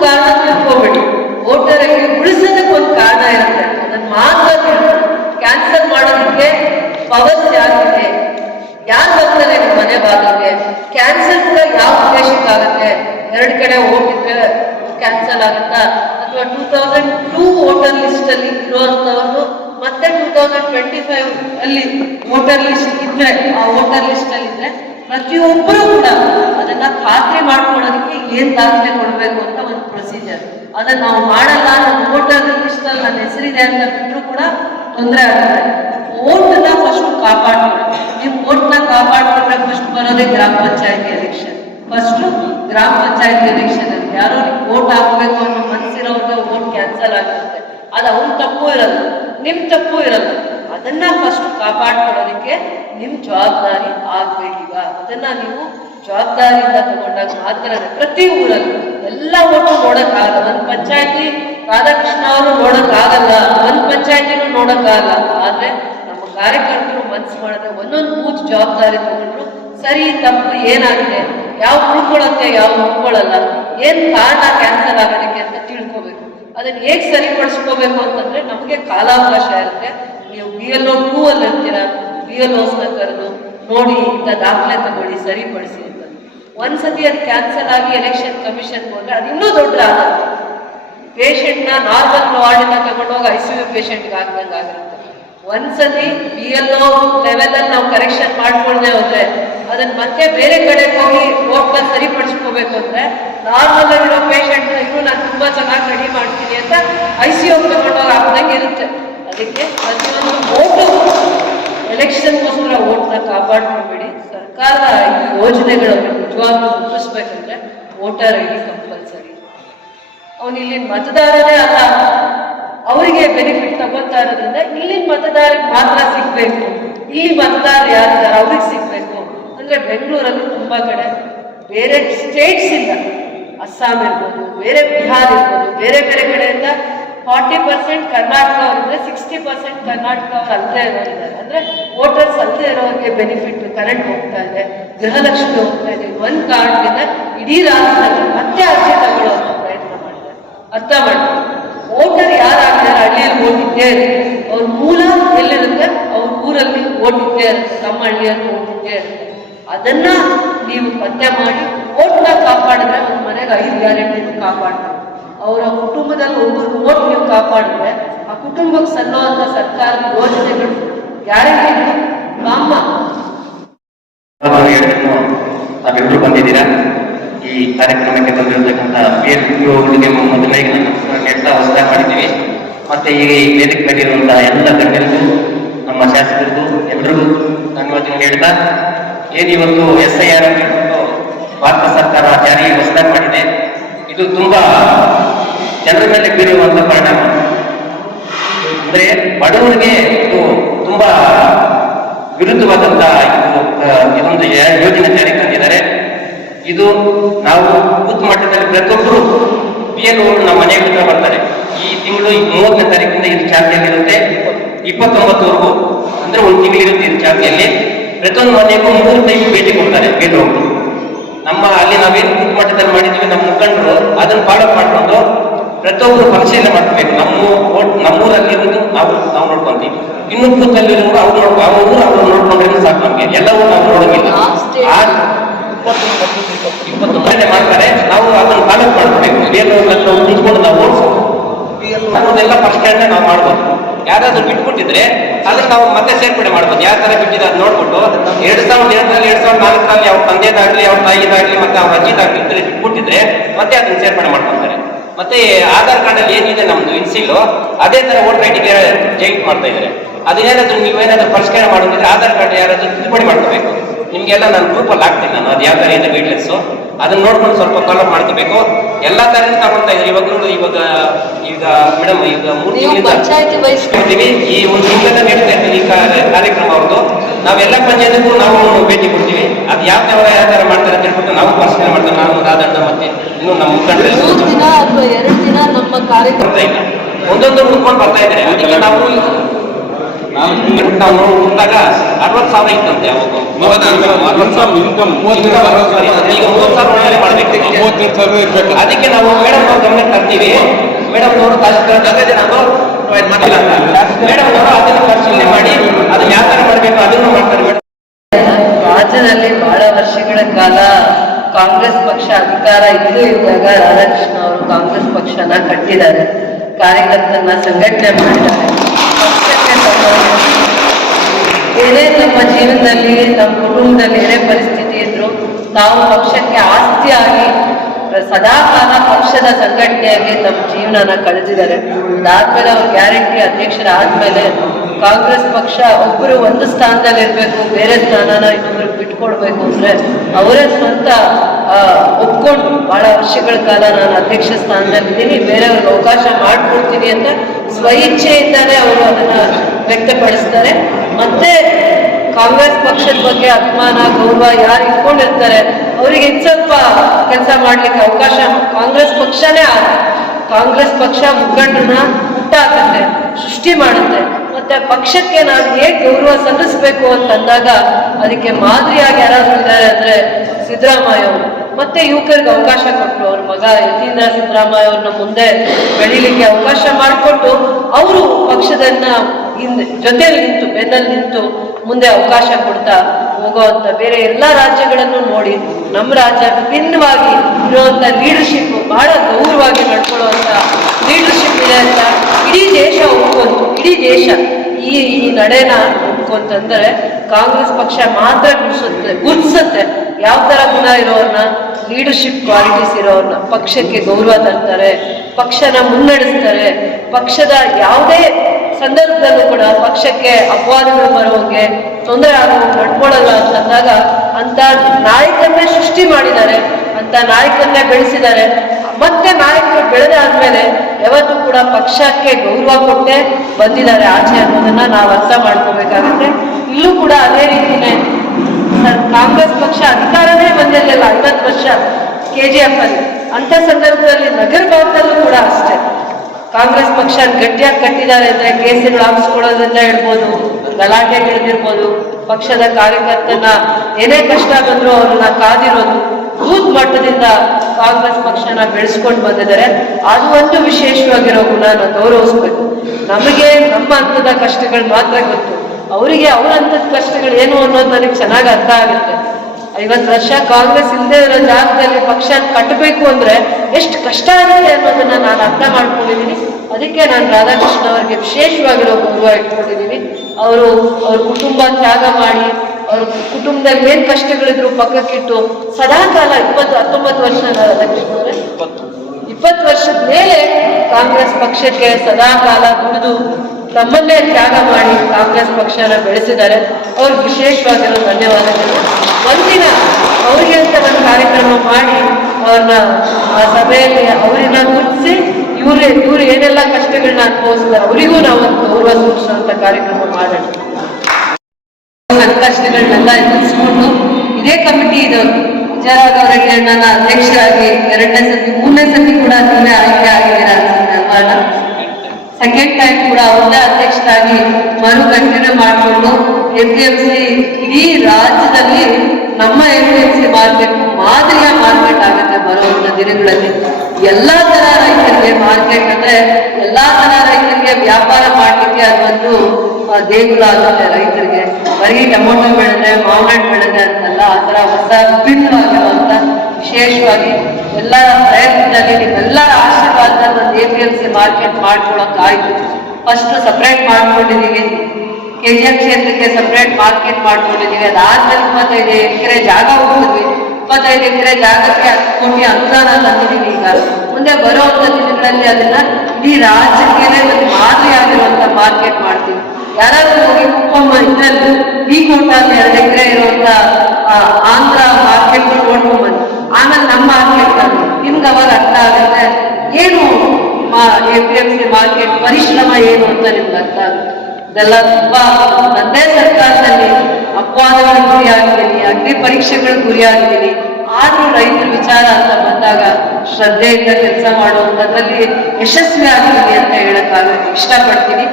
ಕಾರಣ ತಿಳ್ಕೊಬಿಟ್ಟು ವೋಟರ್ ID ಉಳಿಸೋದಕ್ಕೆ ಒಂದು ಕಾರಣ ಇರುತ್ತೆ. ಅದನ್ನ ಮಾತ್ರ ಕ್ಯಾನ್ಸಲ್ ಮಾಡೋದಕ್ಕೆ ಪವರ್ ಯಾರಿದೆ, ಯಾರು ಬರ್ತಾರೆ ನಿಮ್ಮ ಮನೆ ಬಾಗಿಲಿಗೆ, ಕ್ಯಾನ್ಸಲ್ ಕೂಡ ಯಾವ ಉದ್ದೇಶಕ್ಕಾಗತ್ತೆ? 2 ಕಡೆ ವೋಟ್ ಇದ್ರೆ ಕ್ಯಾನ್ಸಲ್ ಆಗುತ್ತಾ? ಅಥವಾ 2002 ವೋಟರ್ ಲಿಸ್ಟ್ ಅಲ್ಲಿ ಇರುವಂತವ್ರು ಮತ್ತೆ 2025 ಅಲ್ಲಿ ವೋಟರ್ ಲಿಸ್ಟ್ ಇದ್ರೆ ಆ ವೋಟರ್ ಲಿಸ್ಟ್ ಅಲ್ಲಿ ಇದ್ರೆ ಪ್ರತಿಯೊಬ್ಬರು ಕೂಡ ಅದನ್ನ ಖಾತ್ರಿ ಮಾಡ್ಕೊಳ್ಳೋದಕ್ಕೆ ಏನ್ ದಾಖಲೆ ಕೊಡ್ಬೇಕು ಅಂತ ಒಂದು ಪ್ರೊಸೀಜರ್. ಅದನ್ನ ನಾವು ಮಾಡಲ್ಲ, ನಮ್ಮ ವೋಟರ್ ಲಿಸ್ಟ್ ಅಲ್ಲಿ ನನ್ನ ಹೆಸರಿದೆ ಅಂತ ಬಿಟ್ಟರು ಕೂಡ ತೊಂದರೆ ಆಗುತ್ತೆ. ವೋಟ್ನ ಫಸ್ಟ್ ಕಾಪಾಡ್ಕೊಳ್ಳಿ. ನಿಮ್ ವೋಟ್ನ ಕಾಪಾಡ್ಕೊಂಡ್ರೆ ಫಸ್ಟ್ ಬರೋದೇ ಗ್ರಾಮ ಪಂಚಾಯತಿ ಎಲೆಕ್ಷನ್. ಫಸ್ಟ್ ಗ್ರಾಮ ಪಂಚಾಯತಿ ಎಲೆಕ್ಷನ್ ಅಲ್ಲಿ ಯಾರೋ ನಿಮ್ ವೋಟ್ ಹಾಕ್ಬೇಕು ಅನ್ನೋ ಮನಸ್ಸಿರೋರ್ಗೆ ವೋಟ್ ಕ್ಯಾನ್ಸಲ್ ಆಗುತ್ತೆ. ಅದು ಅವ್ರ ತಪ್ಪು ಇರಲ್ಲ, ನಿಮ್ ತಪ್ಪು ಇರಲ್ಲ. ಅದನ್ನ ಫಸ್ಟ್ ಕಾಪಾಡ್ಕೊಳ್ಳೋದಕ್ಕೆ ನಿಮ್ ಜವಾಬ್ದಾರಿ ಆಗ್ಬೇಕೀಗ. ಅದನ್ನ ನೀವು ಜವಾಬ್ದಾರಿಯಿಂದ ತಗೊಂಡಾಗ ಮಾತ್ರ ಪ್ರತಿ ಊರಲ್ಲಿ ಎಲ್ಲ ಓಟು ನೋಡಕ್ಕಾಗಲ್ಲ. ಒಂದ್ ಪಂಚಾಯತಿ ರಾಧಾಕೃಷ್ಣ ಅವರು ನೋಡಕ್ಕಾಗಲ್ಲ, ಒಂದ್ ಪಂಚಾಯತಿನೂ ನೋಡಕ್ಕಾಗಲ್ಲ. ಆದ್ರೆ ನಮ್ಮ ಕಾರ್ಯಕರ್ತರು ಮನ್ಸು ಮಾಡಿದ್ರೆ ಒಂದೊಂದು ಬೂತ್ ಜವಾಬ್ದಾರಿ ತಗೊಂಡ್ರು ಸರಿ ತಪ್ಪು ಏನಾಗಿದೆ, ಯಾವ ಉಳ್ಕೊಳತ್ತೆ ಯಾವ ಉಳ್ಕೊಳ್ಳಲ್ಲ, ಏನ್ ಕಾರಣ ಕ್ಯಾನ್ಸಲ್ ಆಗೋದಕ್ಕೆ ಅಂತ ತಿಳ್ಕೊಬೇಕು. ಅದನ್ನ ಹೇಗ್ ಸರಿಪಡಿಸ್ಕೋಬೇಕು ಅಂತಂದ್ರೆ ನಮ್ಗೆ ಕಾಲಾವಕಾಶ ಇರುತ್ತೆ. ನೀವು BLO 2 ಅಲ್ಲಿ ಇರ್ತೀರಾ, BLOಸ್ನ ಕರೆದು ನೋಡಿ ಇಂಥ ದಾಖಲೆ ತಗೊಳ್ಳಿ ಸರಿಪಡಿಸಿ ಅಂತ. ಒಂದ್ಸತಿ ಅದು ಕ್ಯಾನ್ಸಲ್ ಆಗಿ ಎಲೆಕ್ಷನ್ ಕಮಿಷನ್ ಹೋದ್ರೆ ಅದು ಇನ್ನೂ ದೊಡ್ಡ ಆಗುತ್ತೆ. ಪೇಷಂಟ್ ನ ನಾರ್ಮಲ್ ವಾರ್ಡಿನ ತಗೊಂಡೋಗಿ ICU ಪೇಷಂಟ್ಗೆ ಆಗ್ದಂಗೆ ಆಗಿರುತ್ತೆ. ಒಂದ್ಸತಿ BLO ಲೆವೆಲ್ ಅಲ್ಲಿ ನಾವು ಕರೆಕ್ಷನ್ ಮಾಡ್ಕೊಳ್ದೆ ಹೋದ್ರೆ ಅದನ್ನ ಮತ್ತೆ ಬೇರೆ ಕಡೆ ಹೋಗಿ ಕೋರ್ಟ್ ಸರಿಪಡಿಸ್ಕೋಬೇಕು ಅಂದ್ರೆ ನಾರ್ಮಲ್ ಆಗಿರೋ ಪೇಷಂಟ್ ಇನ್ನು ನಾನು ತುಂಬಾ ಚೆನ್ನಾಗಿ ರೆಡಿ ಮಾಡ್ತೀನಿ ಅಂತ ICU ತಗೊಂಡೋಗಿ ಆಗ್ದಂಗೆ ಇರುತ್ತೆ. ಅದಕ್ಕೆ ಪ್ರತಿಯೊಂದು ಓಟು ಎಲೆಕ್ಷನ್ಗೋಸ್ಕರ ಓಟ್ನ ಕಾಪಾಡ್ಕೊಬೇಡಿ. ಸರ್ಕಾರದ ಈ ಯೋಜನೆಗಳನ್ನು ನಿಜವಾಗ್ಲೂ ಮುಟ್ಟಿಸ್ಬೇಕಂದ್ರೆ ವೋಟರ್ ID ಕಂಪಲ್ಸರಿ. ಅವನು ಇಲ್ಲಿನ ಮತದಾರನೇ ಅಲ್ಲ, ಅವರಿಗೆ ಬೆನಿಫಿಟ್ ತಗೋತಾ ಇರೋದ್ರಿಂದ ಇಲ್ಲಿನ ಮತದಾರರಿಗೆ ಮಾತ್ರ ಸಿಗ್ಬೇಕು. ಇಲ್ಲಿ ಮತದಾರ ಯಾರಿದ್ದಾರೆ ಅವ್ರಿಗೆ ಸಿಗ್ಬೇಕು ಅಂದ್ರೆ ಬೆಂಗಳೂರಲ್ಲಿ ತುಂಬಾ ಕಡೆ ಬೇರೆ ಸ್ಟೇಟ್ಸ್ ಇಂದ, ಅಸ್ಸಾಂ ಇರ್ಬೋದು, ಬೇರೆ ಬಿಹಾರ್ ಇರ್ಬೋದು, ಬೇರೆ ಬೇರೆ ಕಡೆಯಿಂದ 40% ಕರ್ನಾಟಕ ಅವರಿದ್ರೆ 60% ಕರ್ನಾಟಕ ಅವ್ರು ಅಲ್ಲದೆ ಇರೋರಿದ್ದಾರೆ. ಅಂದ್ರೆ ವೋಟರ್ಸ್ ಅಲ್ಲದೆ ಇರೋರಿಗೆ ಬೆನಿಫಿಟ್ ಕರೆಂಟ್ ಹೋಗ್ತಾ ಇದೆ, ಗೃಹಲಕ್ಷ್ಮಿ ಹೋಗ್ತಾ ಇದೆ. ಒಂದ್ ಕಾರಣದಿಂದ ಇಡೀ ರಾಜ್ಯದಲ್ಲಿ ಮತ್ತೆ ಅರ್ಜಿ ತಗೊಳ್ಳೋಂಥ ಪ್ರಯತ್ನ ಮಾಡಿದ್ದಾರೆ. ಅರ್ಥ ಮಾಡ್ತಾರೆ, ವೋಟರ್ ಯಾರಾಗಿದ್ದಾರೆ ಹಳ್ಳಿಯಲ್ಲಿ ಓಟ್ ಇದ್ದೇ ಇರುತ್ತೆ, ಅವ್ರ ಮೂಲ ಎಲ್ಲಿರುತ್ತೆ ಅವ್ರ ಊರಲ್ಲಿ ಓಟ್ ಇದ್ದೇ ಇರುತ್ತೆ, ನಮ್ಮ ಹಳ್ಳಿಯಲ್ಲಿ ಓಟ್ ಇದ್ದೇ ಇರುತ್ತೆ. ಅದನ್ನ ನೀವು ಪತ್ತೆ ಮಾಡಿ ಓಟ್ನ ಕಾಪಾಡಿದ್ರೆ ಒಂದು ಮನೆಗೆ 5 ಗ್ಯಾರಂಟಿ ಕಾಪಾಡ್ತಾರೆ. ಅವರ ಕುಟುಂಬದಲ್ಲಿ ಒಬ್ಬರು ಓಟ್ ನೀವು ಕಾಪಾಡಿದ್ರೆ ಆ ಕುಟುಂಬಕ್ಕೆ ಸಲ್ಲುವಂತ ಸರ್ಕಾರದ ಯೋಜನೆಗಳು ಗ್ಯಾರಂಟಿಗಳು ನಮ್ಮ ತಾವೆಲ್ಲರೂ ಬಂದಿದ್ದೀರಾ. ಈ ಕಾರ್ಯಕ್ರಮಕ್ಕೆ ಬಂದಿರತಕ್ಕಂಥ PLOಗಳಿಗೆ ಮೊದಲಿಗೆ ನಮಸ್ಕಾರ ಹೊಸದಾಗಿ ಮಾಡಿದ್ದೀವಿ. ಮತ್ತೆ ಈ ವೇದಿಕೆ ಬಂದಿರುವಂತಹ ಎಲ್ಲ ಗಣ್ಯರಿಗೂ ನಮ್ಮ ಶಾಸಕರಿಗೂ ಎಲ್ಲರಿಗೂ ಧನ್ಯವಾದಗಳು ಹೇಳ್ತಾ, ಏನಿವತ್ತು SIR ಅಂದ್ಬಿಟ್ಟು ಭಾರತ ಸರ್ಕಾರ ಜಾರಿಗೆ ಹೊಸದಾಗಿ ಮಾಡಿದೆ. ಇದು ತುಂಬಾ ಜನರ ಮೇಲೆ ಬೀರುವಂತ ಪರಿಣಾಮ. ಅಂದ್ರೆ ಬಡವರಿಗೆ ಇದು ತುಂಬಾ ವಿರುದ್ಧವಾದಂತಹ ಇದೊಂದು ಯೋಜನೆ ಜಾರಿಗೆ ತಂದಿದ್ದಾರೆ. ಇದು ನಾವು ಬೂತ್ ಮಟ್ಟದಲ್ಲಿ ಪ್ರತಿಯೊಬ್ಬರು PLO ನಮ್ಮ ಮನೆ ಹತ್ರ ಬರ್ತಾರೆ. ಈ ತಿಂಗಳು 30ನೇ ತಾರೀಕಿಂದ ಇದು ಚಾಲ್ತಿಯಲ್ಲಿರುತ್ತೆ, 29ವರೆಗೂ ಅಂದ್ರೆ ಒಂದು ತಿಂಗಳಿರುತ್ತೆ ಇದು ಚಾಲ್ತಿಯಲ್ಲಿ. ಪ್ರತಿಯೊಂದು ಮನೆಗೂ 3 ಟೈಮ್ ಭೇಟಿ ಕೊಡ್ತಾರೆ PLO. ನಮ್ಮ ಅಲ್ಲಿ ನಾವೇನು ಬೂತ್ ಮಟ್ಟದಲ್ಲಿ ಮಾಡಿದ್ದೀವಿ ನಮ್ಮ ಮುಖಂಡರು ಅದನ್ನು ಫಾಲೋ ಮಾಡಿಕೊಂಡು ಪ್ರತಿಯೊಬ್ಬರು ಪರಿಶೀಲನೆ ಮಾಡ್ಕೋಬೇಕು. ನಮ್ಮೂರಲ್ಲಿ ಇರೋದು ನಾವು ನೋಡ್ಕೊಂತೀವಿ, ಇನ್ನು ಬೂತಲ್ಲಿ ಇರೋರು ಅವ್ರು ನೋಡ್ಕೊಂಡ್ರೆ ಸಾಕು. ನಮ್ಗೆ ಎಲ್ಲವೂ ನಾವು ನೋಡೋದಿಲ್ಲ. 20 ಮಾಡ್ತಾರೆ, ನಾವು ಅದನ್ನು ಫಾಲೋ ಮಾಡ್ಕೋಬೇಕು. PLO ಕುಂತ್ಕೊಂಡು ನಾವು ಅದನ್ನೆಲ್ಲ ಪರಿಷ್ಕರಣೆ ನಾವು ಮಾಡ್ಬೋದು. ಯಾರಾದ್ರೂ ಬಿಟ್ಬಿಟ್ಟಿದ್ರೆ ಅದನ್ನ ನಾವು ಮತ್ತೆ ಸೇರ್ಪಡೆ ಮಾಡ್ಬೋದು. ಯಾವ ತರ ಬಿಟ್ಟಿದೆ ಅದು ನೋಡ್ಬಿಟ್ಟು 2002ರಲ್ಲಿ 2004ರಲ್ಲಿ ಅವ್ರ ತಂದೆದಾಗ್ಲಿ ಅವ್ರ ತಾಯಿದಾಗ್ಲಿ ಮತ್ತೆ ಅವ್ರ ಅಜ್ಜಿದಾಗ್ಲಿ ಬಿಟ್ಬಿಟ್ಟಿದ್ರೆ ಮತ್ತೆ ಅದನ್ನ ಸೇರ್ಪಡೆ ಮಾಡ್ಕೊತಾರೆ. ಮತ್ತೆ ಆಧಾರ್ ಕಾರ್ಡ್ ಅಲ್ಲಿ ಏನಿದೆ ನಮ್ದು ಇನ್ಸಿಲ್ ಅದೇ ತರ ವೋಟರ್ ಐಡಿಗೆ ಜಾಯಿಂಟ್ ಮಾಡ್ತಾ ಇದ್ದಾರೆ. ಅದೇನಾದ್ರೂ ನೀವೇನಾದ್ರೂ ಪರಿಷ್ಕರಣೆ ಮಾಡೋದಿದ್ರೆ ಆಧಾರ್ ಕಾರ್ಡ್ ಯಾರಾದ್ರೂ ತಿದ್ದುಪಡಿ ಮಾಡ್ಕೋಬೇಕು. ನಿಮ್ಗೆಲ್ಲ ನಾನು ಗ್ರೂಪಲ್ಲಿ ಹಾಕ್ತೀನಿ, ನಾನು ಅದು ಯಾವ ತರ ಇದೆ ಗೈಡ್ಲೈನ್ಸ್ ಅದನ್ನ ನೋಡ್ಕೊಂಡು ಸ್ವಲ್ಪ ಫಾಲೋ ಮಾಡ್ಕೋಬೇಕು. ಎಲ್ಲಾ ತರ ತಗೊಳ್ತಾ ಇದ್ರಿ ಈಗ ಮೇಡಮ್ ಈಗ 3 ತಿಂಗಳಿಂದ ಈ ಒಂದು ತಿಂಗಳಿಂದ ನೀಡ್ತಾ ಇರ್ತೀವಿ ಈ ಕಾರ್ಯಕ್ರಮ ಅವ್ರದ್ದು. ನಾವೆಲ್ಲ ಪಂಚಾಯತ್ಗೂ ನಾವು ಭೇಟಿ ಕೊಡ್ತೀವಿ. ಅದು ಯಾವ ತರ ಮಾಡ್ತಾರೆ ಅಂತ ಹೇಳ್ಬಿಟ್ಟು ನಾವು ಪರಿಶೀಲನೆ ಮಾಡ್ತಾರೆ. ನಾನು ರಾಧಣ್ಣ ಮತ್ತೆ ಇನ್ನು ನಮ್ಮ ಮುಖಂಡರು 3 ದಿನ ಅಥವಾ 2 ದಿನ ನಮ್ಮ ಕಾರ್ಯಕ್ರಮ ಇಲ್ಲ, ಒಂದೊಂದು ಉಳ್ಕೊಂಡು ಬರ್ತಾ ಇದ್ದಾರೆ. ಅದಕ್ಕೆ ನಾವು ನೋಡಿದಾಗ 60,000 ಇತ್ತಂತೆ ಅವಾಗ. ಈಗ 30,000 ಒಳಗಡೆ ಮಾಡಬೇಕು. ಅದಕ್ಕೆ ನಾವು ಮೇಡಮ್ ನಾವು ಗಮನಕ್ಕೆ ತರ್ತೀವಿ. ಮೇಡಮ್ ಅವರು ಮೇಡಮ್ ಅವರು ಅದನ್ನು ಪರಿಶೀಲನೆ ಮಾಡಿ ಅದನ್ನ ಯಾವ ತರ ಮಾಡಬೇಕು ಅದನ್ನು ಮಾಡ್ತಾರೆ ಮೇಡಮ್. ರಾಜ್ಯದಲ್ಲಿ ಬಹಳ ವರ್ಷಗಳ ಕಾಲ ಕಾಂಗ್ರೆಸ್ ಪಕ್ಷ ಅಧಿಕಾರ ಇದ್ದಾಗ ರಾಧಾಕೃಷ್ಣ ಅವರು ಕಾಂಗ್ರೆಸ್ ಪಕ್ಷನ ಕಟ್ಟಿದ್ದಾರೆ, ಕಾರ್ಯಕರ್ತರನ್ನ ಸಂಘಟನೆ ಮಾಡಿದ್ದಾರೆ. ಏನೇ ನಮ್ಮ ಜೀವನದಲ್ಲಿ ನಮ್ಮ ಕುಟುಂಬದಲ್ಲಿ ಏನೇ ಪರಿಸ್ಥಿತಿ ಇದ್ರು ತಾವು ಪಕ್ಷಕ್ಕೆ ಆಸ್ತಿಯಾಗಿ ಸದಾಕಾಲ ಪಕ್ಷದ ಸಂಘಟನೆಯಾಗಿ ತಮ್ಮ ಜೀವನನ ಕಳೆದಿದ್ದಾರೆ. ಅದಾದ್ಮೇಲೆ ಅವ್ರು ಗ್ಯಾರಂಟಿ ಅಧ್ಯಕ್ಷರಾದ್ಮೇಲೆ ಕಾಂಗ್ರೆಸ್ ಪಕ್ಷ ಒಬ್ಬರು ಒಂದು ಸ್ಥಾನದಲ್ಲಿ ಇರ್ಬೇಕು, ಬೇರೆ ಸ್ಥಾನನ ಇನ್ನೊಬ್ರಿಗೆ ಬಿಟ್ಕೊಡ್ಬೇಕು ಅಂದ್ರೆ ಅವರೇ ಸ್ವಂತ ಒಪ್ಕೊಂಡು ಬಹಳ ವರ್ಷಗಳ ಕಾಲ ನಾನು ಅಧ್ಯಕ್ಷ ಸ್ಥಾನದಲ್ಲಿದ್ದೀನಿ, ಬೇರೆಯವ್ರಿಗೆ ಅವಕಾಶ ಮಾಡ್ಕೊಡ್ತೀನಿ ಅಂತ ಸ್ವಇಚ್ಛೆಯಿಂದಾನೇ ಅವರು ಅದನ್ನ ವ್ಯಕ್ತಪಡಿಸ್ತಾರೆ. ಮತ್ತೆ ಕಾಂಗ್ರೆಸ್ ಪಕ್ಷದ ಬಗ್ಗೆ ಅಭಿಮಾನ ಗೌರವ ಯಾರು ಇಟ್ಕೊಂಡಿರ್ತಾರೆ ಅವರಿಗೆ ಸ್ವಲ್ಪ ಕೆಲಸ ಮಾಡ್ಲಿಕ್ಕೆ ಅವಕಾಶ ಕಾಂಗ್ರೆಸ್ ಪಕ್ಷನೇ ಕಾಂಗ್ರೆಸ್ ಪಕ್ಷ ಮುಖಂಡರನ್ನ ಹುಟ್ಟಾಕತ್ತೆ, ಸೃಷ್ಟಿ ಮಾಡುತ್ತೆ. ಮತ್ತೆ ಪಕ್ಷಕ್ಕೆ ನಾವು ಹೇಗೆ ಗೌರವ ಸಲ್ಲಿಸ್ಬೇಕು ಅಂತಂದಾಗ ಅದಕ್ಕೆ ಮಾದರಿಯಾಗಿ ಯಾರಾದ್ರೂ ಇದ್ದಾರೆ ಅಂದ್ರೆ ಸಿದ್ದರಾಮಯ್ಯ ಅವರು. ಮತ್ತೆ ಯುವಕರಿಗೆ ಅವಕಾಶ ಕೊಟ್ಟರು, ಅವ್ರ ಮಗ ಯತೀಂದ್ರ ಸಿದ್ದರಾಮಯ್ಯ ಅವ್ರನ್ನ ಮುಂದೆ ಬೆಳೀಲಿಕ್ಕೆ ಅವಕಾಶ ಮಾಡಿಕೊಟ್ಟು ಅವರು ಪಕ್ಷದನ್ನ ಜೊತೆಯಲ್ಲಿ ನಿಂತು ಬೆನ್ನಲ್ಲಿ ನಿಂತು ಮುಂದೆ ಅವಕಾಶ ಕೊಡ್ತಾ ಹೋಗುವಂತ ಬೇರೆ ಎಲ್ಲಾ ರಾಜ್ಯಗಳನ್ನು ನೋಡಿ ನಮ್ಮ ರಾಜ್ಯ ವಿಭಿನ್ನವಾಗಿ ಇರುವಂತ ಲೀಡರ್ಶಿಪ್, ಬಹಳ ಗೌರವವಾಗಿ ನಡ್ಕೊಳ್ಳುವಂತ ಲೀಡರ್ಶಿಪ್ ಇದೆ ಅಂತ ಇಡೀ ದೇಶ ಒಪ್ಕೊಂತು. ಇಡೀ ದೇಶ ಈ ನಡೆನ ಒಪ್ಕೊಂತಂದ್ರೆ ಕಾಂಗ್ರೆಸ್ ಪಕ್ಷ ಮಾತ್ರ ಗುರ್ತಿಸುತ್ತೆ ಯಾವ ತರ ಗುಣ ಇರೋರ್ನ, ಲೀಡರ್ಶಿಪ್ ಕ್ವಾಲಿಟೀಸ್ ಇರೋರ್ನ ಪಕ್ಷಕ್ಕೆ ಗೌರವ ತರ್ತಾರೆ, ಪಕ್ಷನ ಮುನ್ನಡೆಸ್ತಾರೆ. ಪಕ್ಷದ ಯಾವುದೇ ಸಂದರ್ಭದಲ್ಲೂ ಕೂಡ ಪಕ್ಷಕ್ಕೆ ಅಪವಾದಗಳು ಬರೋಂಗೆ ತೊಂದರೆ ಆಗೋಂಗೆ ನಡ್ಕೊಳ್ಳಲ್ಲ ಅಂತಂದಾಗ ಅಂತ ನಾಯಕನ್ನೇ ಸೃಷ್ಟಿ ಮಾಡಿದ್ದಾರೆ, ಅಂತ ನಾಯಕನ್ನೇ ಬೆಳೆಸಿದ್ದಾರೆ. ಮತ್ತೆ ನಾಯಕರು ಬೆಳೆದಾದ್ಮೇಲೆ ಯಾವತ್ತೂ ಕೂಡ ಪಕ್ಷಕ್ಕೆ ಗೌರವ ಕೊಟ್ಟೆ ಬಂದಿದ್ದಾರೆ ಆಚೆ ಅನ್ನೋದನ್ನ ನಾವು ಅರ್ಥ ಮಾಡ್ಕೋಬೇಕಾಗತ್ತೆ. ಇಲ್ಲೂ ಕೂಡ ಅದೇ ರೀತಿನೇ ಕಾಂಗ್ರೆಸ್ ಪಕ್ಷ ಅಧಿಕಾರನೇ ಬಂದಿರಲಿಲ್ಲ 50 ವರ್ಷ KGF ಅಲ್ಲಿ. ಅಂತ ಸಂದರ್ಭದಲ್ಲಿ ನಗರ ಭಾಗದಲ್ಲೂ ಕೂಡ ಅಷ್ಟೇ ಕಾಂಗ್ರೆಸ್ ಪಕ್ಷ ಗಟ್ಟಿಯಾಗಿ ಕಟ್ಟಿದ್ದಾರೆ ಅಂದ್ರೆ ಕೇಸುಗಳು ಹಾಕಿಸ್ಕೊಳ್ಳೋದ್ರಿಂದ ಇರ್ಬೋದು, ಗಲಾಟೆಗಳಿರ್ಬೋದು, ಪಕ್ಷದ ಕಾರ್ಯಕರ್ತನ ಏನೇ ಕಷ್ಟ ಬಂದ್ರು ಅವ್ರನ್ನ ಕಾದಿರೋದು, ಬೂತ್ ಮಟ್ಟದಿಂದ ಕಾಂಗ್ರೆಸ್ ಪಕ್ಷನ ಬೆಳೆಸ್ಕೊಂಡು ಬಂದಿದ್ದಾರೆ. ಅದು ಒಂದು ವಿಶೇಷವಾಗಿರೋ ಗುಣನ ಗೌರವಿಸ್ಬೇಕು. ನಮಗೆ ನಮ್ಮ ಹಂತದ ಕಷ್ಟಗಳು ಮಾತ್ರ ಗೊತ್ತು, ಅವರಿಗೆ ಅವ್ರ ಹಂತದ ಕಷ್ಟಗಳು ಏನು ಅನ್ನೋದು ನನಗೆ ಚೆನ್ನಾಗಿ ಅರ್ಥ ಆಗುತ್ತೆ. 50 ವರ್ಷ ಕಾಂಗ್ರೆಸ್ ಇಲ್ಲದೆ ಇರೋ ಜಾಗದಲ್ಲಿ ಪಕ್ಷ ಕಟ್ಟಬೇಕು ಅಂದ್ರೆ ಎಷ್ಟು ಕಷ್ಟ ಆಗುತ್ತೆ ಅನ್ನೋದನ್ನ ನಾನು ಅರ್ಥ ಮಾಡ್ಕೊಂಡಿದ್ದೀನಿ. ಅದಕ್ಕೆ ನಾನು ರಾಧಾಕೃಷ್ಣ ಅವರಿಗೆ ವಿಶೇಷವಾಗಿರೋ ಗೌರವ ಇಟ್ಕೊಂಡಿದ್ದೀನಿ. ಅವ್ರ ಕುಟುಂಬ ತ್ಯಾಗ ಮಾಡಿ ಅವ್ರ ಕುಟುಂಬದಲ್ಲಿ ಏನ್ ಕಷ್ಟಗಳಿದ್ರು ಪಕ್ಕಕ್ಕಿಟ್ಟು ಸದಾಕಾಲ 19 ವರ್ಷ ರಾಧಾಕೃಷ್ಣ ಅವರೇ 20 ವರ್ಷದ ಮೇಲೆ ಕಾಂಗ್ರೆಸ್ ಪಕ್ಷಕ್ಕೆ ಸದಾಕಾಲ ದುಡಿದು ತಮ್ಮನ್ನೇ ತ್ಯಾಗ ಮಾಡಿ ಕಾಂಗ್ರೆಸ್ ಪಕ್ಷನ ಬೆಳೆಸಿದ್ದಾರೆ. ಅವ್ರಿಗೆ ವಿಶೇಷವಾಗಿರೋ ಧನ್ಯವಾದಗಳು. ಒಂದಿನ ಅವ್ರಿಗೆ ಅಂತ ಒಂದು ಕಾರ್ಯಕ್ರಮ ಮಾಡಿ ಅವ್ರನ್ನ ಆ ಸಭೆಯಲ್ಲಿ ಅವರನ್ನ ಗುರುತಿಸಿ ಇವ್ರು ಏನೆಲ್ಲ ಕಷ್ಟಗಳನ್ನ ಅನುಭವಿಸಿದ್ದಾರೆ ಅವರಿಗೂ ನಾವು ಒಂದು ಗೌರವ ಸೂಚಿಸುವಂತ ಕಾರ್ಯಕ್ರಮ ಮಾಡೋಣ. ಸಂಕಷ್ಟಗಳನ್ನೆಲ್ಲ ಎದುರಿಸ್ಕೊಂಡು ಇದೇ ಕಮಿಟಿ ಇದು ವಿಜಯರಾಘವರೆಡ್ಡಿ ಅಣ್ಣನ ಅಧ್ಯಕ್ಷರಾಗಿ 2ನೇ ಸತಿ 3ನೇ ಸತಿ ಕೂಡ ನೀವೇ ಆಯ್ಕೆ ಆಗಿದ್ದೀರಾ ಅನ್ಸುತ್ತೆ. ಸೆಕೆಂಡ್ ಟೈಮ್ ಕೂಡ ಅವ್ರನ್ನೇ ಅಧ್ಯಕ್ಷರಾಗಿ ಮರು ಕಂಟಿನ್ಯೂ ಮಾಡಿಕೊಂಡು APMC ಇಡೀ ರಾಜ್ಯದಲ್ಲಿ ನಮ್ಮ APMC ಮಾರ್ಕೆಟ್ ಮಾದರಿಯ ಮಾರ್ಕೆಟ್ ಆಗುತ್ತೆ ಬರುವಂತ ದಿನಗಳಲ್ಲಿ. ಎಲ್ಲಾ ತರ ರೈತರಿಗೆ ಮಾರ್ಕೆಟ್ ಅಂದ್ರೆ ಎಲ್ಲಾ ತರ ರೈತರಿಗೆ ವ್ಯಾಪಾರ ಮಾಡ್ಲಿಕ್ಕೆ ಅದೊಂದು ದೇಗುಲ ಆಗುತ್ತೆ. ರೈತರಿಗೆ ಬರೀ ಟೊಮೊಟೊ ಬೆಳೆದ್ರೆ ಮಾವಿನ ಹಣ್ಣು ಬೆಳೆದ್ರೆ ಅಂತಲ್ಲ, ಆ ತರ ಹೊಸ ವಿಭಿನ್ನವಾಗಿರುವಂತ ವಿಶೇಷವಾಗಿ ಎಲ್ಲರ ಪ್ರಯತ್ನದಲ್ಲಿ ನಿಮ್ಮೆಲ್ಲರ ಆಶೀರ್ವಾದದಲ್ಲಿ ಒಂದು APMC ಮಾರ್ಕೆಟ್ ಮಾಡ್ಕೊಳಕ್ಕಾಯ್ತು. ಫಸ್ಟ್ ಸಪ್ರೇಟ್ ಮಾಡ್ಕೊಂಡಿದೀವಿ, KGF ಕ್ಷೇತ್ರಕ್ಕೆ ಸಪ್ರೇಟ್ ಮಾರ್ಕೆಟ್ ಮಾಡ್ಕೊಂಡಿದೀವಿ. ಅದಾದ್ಮೇಲೆ 25 ಎಕರೆ ಜಾಗ ಹೋಗಿದ್ವಿ. 25 ಎಕರೆ ಜಾಗಕ್ಕೆ 10 ಕೋಟಿ ಅನುದಾನ ತಂದಿದೀವಿ. ಈಗ ಮುಂದೆ ಬರುವಂತ ದಿನಗಳಲ್ಲಿ ಅದನ್ನ ಇಡೀ ರಾಜ್ಯಕ್ಕೆ ಒಂದು ಮಾದರಿ ಆಗಿರುವಂತ ಮಾರ್ಕೆಟ್ ಮಾಡ್ತೀವಿ. ಯಾರಾದ್ರೂ ಹೋಗಿ ಕುಪ್ಪಮ್ಮ ಇದ್ರಲ್ಲಿ ಈ ಕೋಟಲ್ಲಿ 2 ಎಕರೆ ಇರುವಂತ ಆಂಧ್ರ ಮಾರ್ಕೆಟ್ ನೋಡ್ಕೊಂಡ್ಬಂದು ಆಮೇಲೆ ನಮ್ಮ ಮಾರ್ಕೆಟ್ ಬಂದು ನಿಮ್ಗೆ ಅವಾಗ ಅರ್ಥ ಆಗುತ್ತೆ ಏನು APMC ಮಾರ್ಕೆಟ್ ಪರಿಶ್ರಮ ಏನು ಅಂತ ನಿಮ್ಗೆ ಅರ್ಥ ಆಗುತ್ತೆ. ಇದೆಲ್ಲ ತುಂಬಾ ನಂದೇ ಸರ್ಕಾರದಲ್ಲಿ ಅಪವಾದಗಳು ಗುರಿಯಾಗಿದ್ದೀನಿ, ಅಗ್ನಿ ಪರೀಕ್ಷೆಗಳು ಗುರಿಯಾಗಿದ್ದೀನಿ. ಆದ್ರೂ ರೈತರ ವಿಚಾರ ಅಂತ ಬಂದಾಗ ಶ್ರದ್ಧೆಯಿಂದ ಕೆಲಸ ಮಾಡುವಂಥದ್ರಲ್ಲಿ ಯಶಸ್ವಿ ಆಗಿದ್ದೀನಿ ಅಂತ ಹೇಳಕ್ಕಾಗಕ್ಕೆ ಇಷ್ಟಪಡ್ತೀನಿ.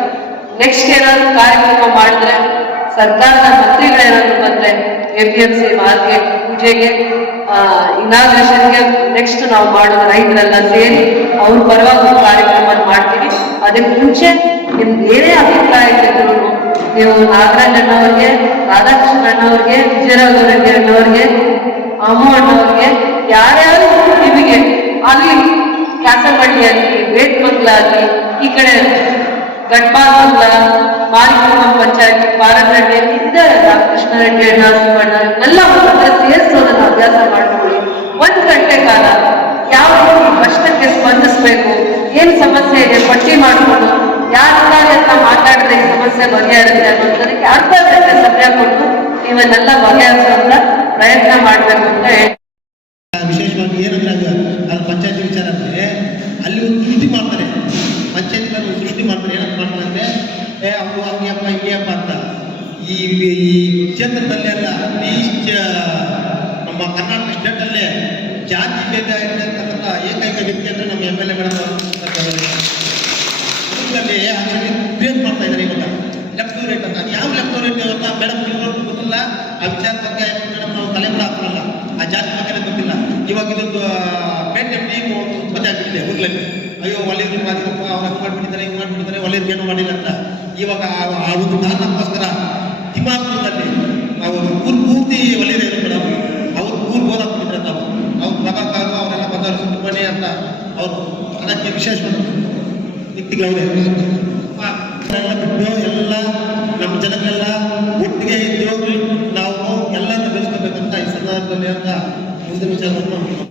ನೆಕ್ಸ್ಟ್ ಏನಾದ್ರು ಕಾರ್ಯಕ್ರಮ ಮಾಡಿದ್ರೆ ಸರ್ಕಾರದ ಮಂತ್ರಿಗಳೇನಾದ್ರು ಬಂದ್ರೆ APMC ಮಾರ್ಕೆಟ್ ಪೂಜೆಗೆ ಇನಾಗ್ರೇಷನ್ಗೆ ನೆಕ್ಸ್ಟ್ ನಾವು ಮಾಡೋದು ರೈತರೆಲ್ಲ ಸೇರಿ ಅವ್ರ ಪರವಾಗಿ ಒಂದು ಕಾರ್ಯಕ್ರಮ ಮಾಡ್ತೀವಿ. ಅದಕ್ಕೆ ಮುಂಚೆ ನಿಮ್ದು ಏನೇ ಅಭಿಪ್ರಾಯ ಇದ್ರು ನೀವು ನಾಗರಾಜ್ ಅಣ್ಣವ್ರಿಗೆ, ರಾಧಾಕೃಷ್ಣ ಅಣ್ಣವ್ರಿಗೆ, ವಿಜಯರಾಘವರೆಡ್ಡಿ ಅಣ್ಣವ್ರಿಗೆ, ಅಮ್ಮು ಅಣ್ಣವ್ರಿಗೆ ಯಾರ್ಯಾರು ನಿಮಗೆ ಅಲ್ಲಿ ಕ್ಯಾಸನಹಳ್ಳಿಯಲ್ಲಿ ಬೇಟ್ಮಂಗ್ಲ ಅಲ್ಲಿ ಈ ಕಡೆ ಗಡ್ಬಾಂಗ್ಲ ಮಾರಿಕಮ್ಮ ಪಂಚಾಯತ್ ಪಾರದಹಳ್ಳಿಯಲ್ಲಿ ಇದ್ದಾರೆ ರಾಮಕೃಷ್ಣ ರೆಡ್ಡಿ ಅಣ್ಣ ಎಲ್ಲ ಸೇರಿಸೋದನ್ನ ಅಭ್ಯಾಸ ಮಾಡ್ಕೊಳ್ಳಿ. 1 ಗಂಟೆ ಕಾಲ ಯಾವ ರೀತಿ ಕಷ್ಟಕ್ಕೆ ಸ್ಪಂದಿಸ್ಬೇಕು, ಏನ್ ಸಮಸ್ಯೆ ಇದೆ ಪಟ್ಟಿ ಮಾಡ್ಕೊಂಡು ಯಾರ ಮಾತಾಡಿದ್ರೆ ಈ ಸಮಸ್ಯೆ ಬಗೆಹರುತ್ತೆ ಅನ್ನೋದಕ್ಕೆ ಅರ್ಧ ಗಂಟೆ ಸಮಯ ಕೊಟ್ಟು ನೀವನ್ನೆಲ್ಲ ಬಗೆಹರಿಸುವಂತ ಪ್ರಯತ್ನ ಮಾಡ್ಬೇಕು ಅಂತ ಹೇಳಿ. ವಿಶೇಷವಾಗಿ ಏನಂದ್ರೆ ಅದು ಪಂಚಾಯತಿ ವಿಚಾರ ಅಂದ್ರೆ ಅಲ್ಲಿ ಒಂದು ಸೃಷ್ಟಿ ಮಾಡ್ತಾರೆ, ಪಂಚಾಯತಿ ಒಂದು ಸೃಷ್ಟಿ ಮಾಡ್ತಾರೆ. ಏನಂತ ಮಾಡ್ತಾರೆ ಅಂದ್ರೆ ಅವ್ರು ಹಂಗೆಯಪ್ಪ ಹಿಂಗೆಯಪ್ಪ ಅಂತ ಈ ಕ್ಷೇತ್ರದಲ್ಲಿ ಎಲ್ಲ ನಮ್ಮ ನಮ್ಮ ಕರ್ನಾಟಕ ಸ್ಟೇಟಲ್ಲೇ ಜಾತಿ ಭೇದ ಇರ್ತಕ್ಕಂಥ ಏಕೈಕ ವ್ಯಕ್ತಿ ಅಂದರೆ ನಮ್ಮ M L A madam create ಮಾಡ್ತಾ ಇದ್ದಾರೆ ಇವಾಗ ಲೆಫ್ಟ್ ರೈಟ್ ಅಂತ. ಅದು ಯಾವ ಲೆಫ್ಟ್ ರೈಟ್ ಅಂತ ಮೇಡಮ್ ತಿಳ್ಕೊಂಡು ಗೊತ್ತಿಲ್ಲ. ಆ ವಿಚಾರ ಬಗ್ಗೆ ಮೇಡಮ್ ನಾವು ತಲೆ ಕೂಡ ಹಾಕೋಲ್ಲ, ಆ ಜಾತಿ ಬಗ್ಗೆ ಗೊತ್ತಿಲ್ಲ. ಇವಾಗ ಇದೊಂದು ಪೇಟೆ ಟೀಮ್ ಉತ್ಪತ್ತಿ ಆಗ್ಬಿಟ್ಟಿದೆ ಊರ್ಗಳಲ್ಲಿ. ಅಯ್ಯೋ ಒಳ್ಳೆಯವ್ರಿಗೆ ಮಾತಿರಪ್ಪ, ಅವ್ರು ಹಂಗೆ ಮಾಡಿಬಿಟ್ಟಿದ್ದಾರೆ, ಹಿಂಗೆ ಮಾಡಿಬಿಟ್ಟಿದ್ದಾರೆ, ಒಳ್ಳೆಯವ್ರಿಗೆ ಏನು ಮಾಡಿಲ್ಲ ಅಂತ. ಇವಾಗ ಆ ಒಂದು ಕಾರಣಕ್ಕೋಸ್ಕರ ತಿಮ್ಮಾಪುರದಲ್ಲಿ ನಾವು ಊರು ಪೂರ್ತಿ ಒಳ್ಳೆಯದೇ ಮೇಡಮ್. ಅವ್ರು ಊರಿಗೆ ಓದಾಕ್ಬಿಟ್ಟಿದ್ರೆ ನಾವು ಅವ್ರು ಪ್ರಭಾಕರ್ ಅವರೆಲ್ಲ ಬಂದವರು ಸುಮ್ಮನೆ ಅಂತ ಅವರು ಅದಕ್ಕೆ ವಿಶೇಷ ವ್ಯಕ್ತಿಗಳವರೇ ಎಲ್ಲ ಬಿಟ್ಟು ಎಲ್ಲ ನಮ್ಮ ಜನಗಳೆಲ್ಲ ಒಟ್ಟಿಗೆ ಇದ್ದು ನಾವು ಎಲ್ಲರೂ ಬೆಳೆಸ್ಕೋಬೇಕಂತ ಈ ಸಂದರ್ಭದಲ್ಲಿ ಅಂತ ಮುಂದಿನ ವಿಚಾರವನ್ನು